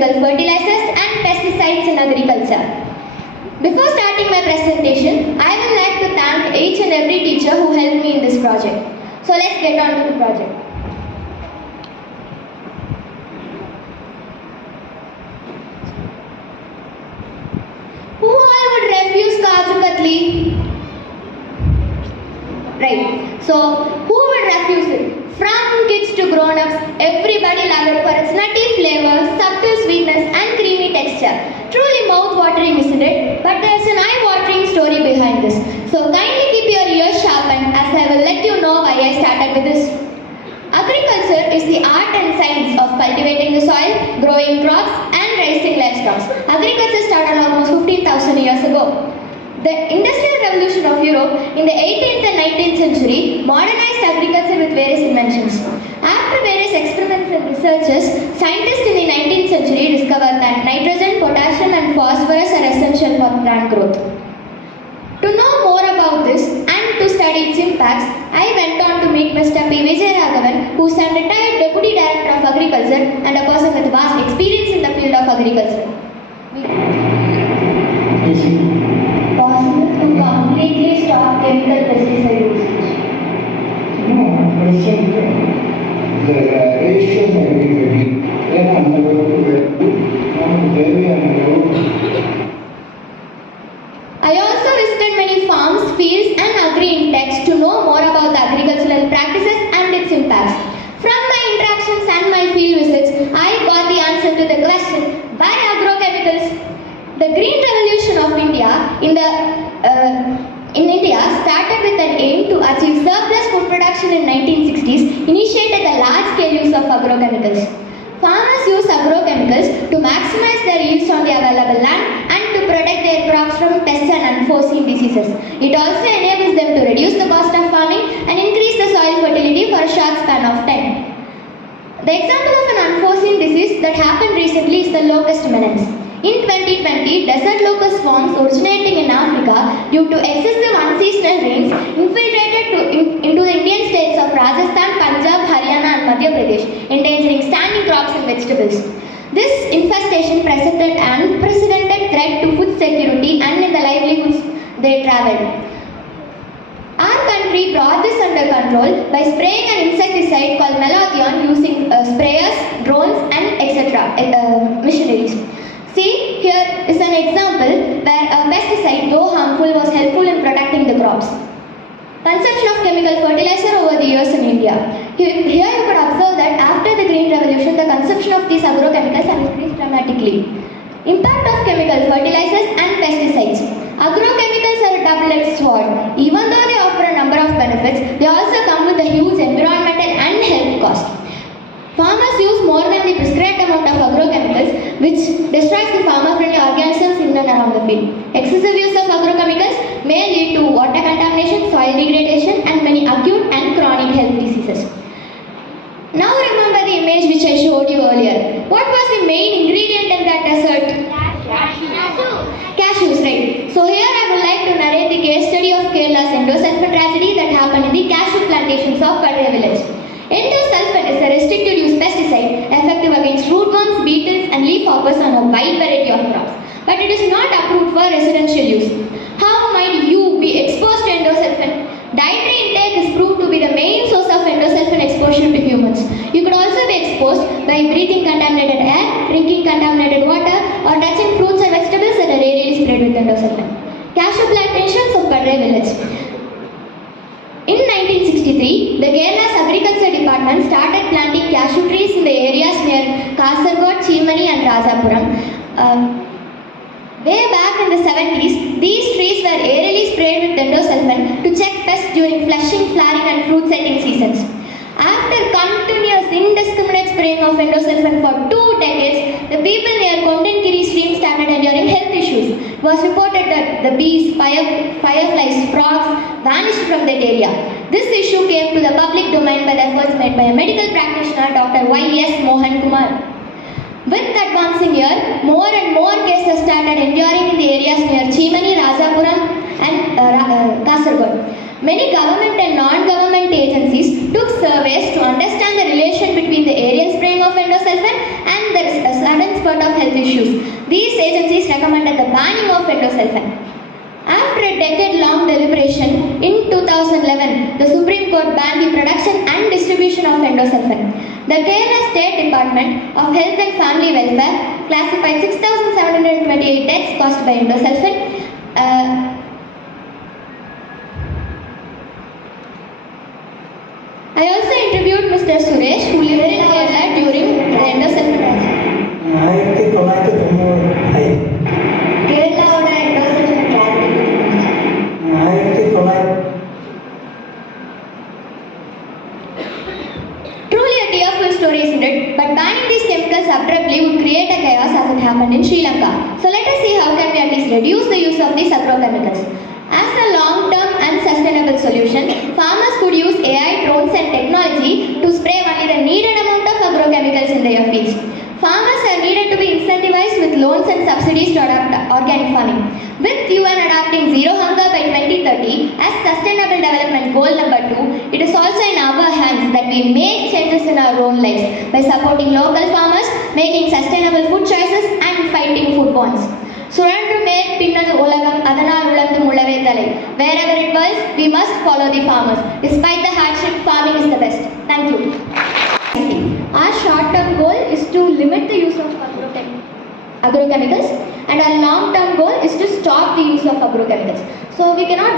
chemical fertilizers and pesticides in agriculture. Before starting my presentation, I would like to thank each and every teacher who helped me in this project. So let's get on to the project. Who all would refuse Kaju Katli? Right. So who would refuse it? From kids to grown-ups, everybody loved it for its nutty flavor, subtle sweetness and creamy texture. Truly mouth-watering, isn't it? But there's an eye-watering story behind this. So kindly keep your ears sharpened as I will let you know why I started with this. Agriculture is the art and science of cultivating the soil, growing crops and raising livestock. Agriculture started almost 15,000 years ago. The Industrial Revolution of Europe in the 18th and 19th century modernized agriculture with various inventions. After various experiments and researches, scientists in the 19th century discovered that nitrogen, potassium and phosphorus are essential for plant growth. To know more about this and to study its impacts, I went on to meet Mr. P. Vijayaraghavan, who is a retired Deputy Director of Agriculture and a person with vast experience in the field of agriculture. Possible to completely stop chemical pesticide usage? No, present the ratios are very big. Then on the road, I also visited many farms, fields and agri-intechs to know more about the agricultural practices and its impacts. From my interactions and my field visits, I got the answer to the question, why agrochemicals? The Green Revolution of India in India started with an aim to achieve surplus food production in 1960s, initiated the large-scale use of agrochemicals. Farmers use agrochemicals to maximize their yields on the available land and to protect their crops from pests and unforeseen diseases. It also enables them to reduce the cost of farming and increase the soil fertility for a short span of time. The example of an unforeseen disease that happened recently is the locust menace. In 2020, desert locust swarms originating in Africa due to excessive unseasonal rains infiltrated into the Indian states of Rajasthan, Punjab, Haryana and Madhya Pradesh, endangering standing crops and vegetables. This infestation presented an unprecedented threat to food security and in the livelihoods they travelled. Our country brought this under control by spraying an insecticide called Melathion using sprayers, drones and etc. Machineries. See, here is an example where a pesticide, though harmful, was helpful in protecting the crops. Consumption of chemical fertilizer over the years in India. Here you could observe that after the Green Revolution, the consumption of these agrochemicals has increased dramatically. Impact of chemical fertilizers and pesticides. Agrochemicals are a double-edged sword. Even though they offer a number of benefits, they also come with a huge environmental and health cost. Farmers use more than the prescribed amount of agrochemicals, which destroys the farmer-friendly organisms in and around the field. Excessive use of agrochemicals may lead to water contamination, soil degradation, and many acute and chronic health diseases. Now remember the image which I showed you earlier. What was the main ingredient in that dessert? Cashews, right. So here I would like to narrate the case study of Kerala's endosulfan tragedy that happened in the cashew plantations of Padre village. Endosulfan is a restricted use pesticide effective against rootworms, beetles and leafhoppers on a wide variety of crops. But it is not approved for residential use. How might you be exposed to endosulfan? Dietary intake is proved to be the main source of endosulfan exposure to humans. You could also be exposed by breathing contaminated air, drinking contaminated water or touching fruits and vegetables that are rarely sprayed with endosulfan. Cashew plantations of Padre village. In 1963, the Kerala's Agriculture Department started planting cashew trees in the areas near Kasaragod, Chimani and Rajapuram. Way back in the 70s, these trees were aerially sprayed with endosulfan to check pests during flushing, flowering and fruit setting seasons. After continuous indiscriminate spraying of endosulfan for 2 decades, the people near Kondankiri stream started enduring health issues. It was reported that the bees, fireflies, frogs vanished from that area. This issue came to the public domain by the efforts made by a medical practitioner, Dr. Y.S. Mohan Kumar. With advancing year, more and more cases started enduring in the areas near Chimani, Rajapuram and Kasaragod. Many government and non-government agencies took surveys to understand the relation between the aerial spraying of endosulfan and the sudden spurt of health issues. These agencies recommended the banning of endosulfan. After a decade-long deliberation, in 2011, the Supreme Court banned the production and distribution of endosulfan. The Kerala State Department of Health and Family Welfare classified 6,728 deaths caused by endosulfan. I also interviewed Mr. Suresh, who lived in Kerala during the endosulfan crisis. 1990 കേരളയോட endosulfan crisis. 1900 Truly a tearful story, isn't it? But banning these chemicals abruptly would create a chaos as it happened in Sri Lanka. So let us see how can we at least reduce the use of these agrochemicals. As a long-term and sustainable solution, farmers could use AI, drones and technology to spray only the needed amount of agrochemicals in their fields. Farmers are needed to be incentivized with loans and subsidies to adopt organic farming. With UN adopting zero hunger by 2030 as sustainable development goal number 2, it is also in our hands that we make changes in our own lives by supporting local farmers, making sustainable food choices and fighting food bonds. சுழன்று மேற் பின்னது உலகம் அதனால் உழந்து முழவே தலை. Wherever it was, we must follow the farmers. Despite the hardship, farming is the best. Thank you. Our short-term goal is to limit the use of agrochemicals and our long-term goal is to stop the use of agrochemicals. So we cannot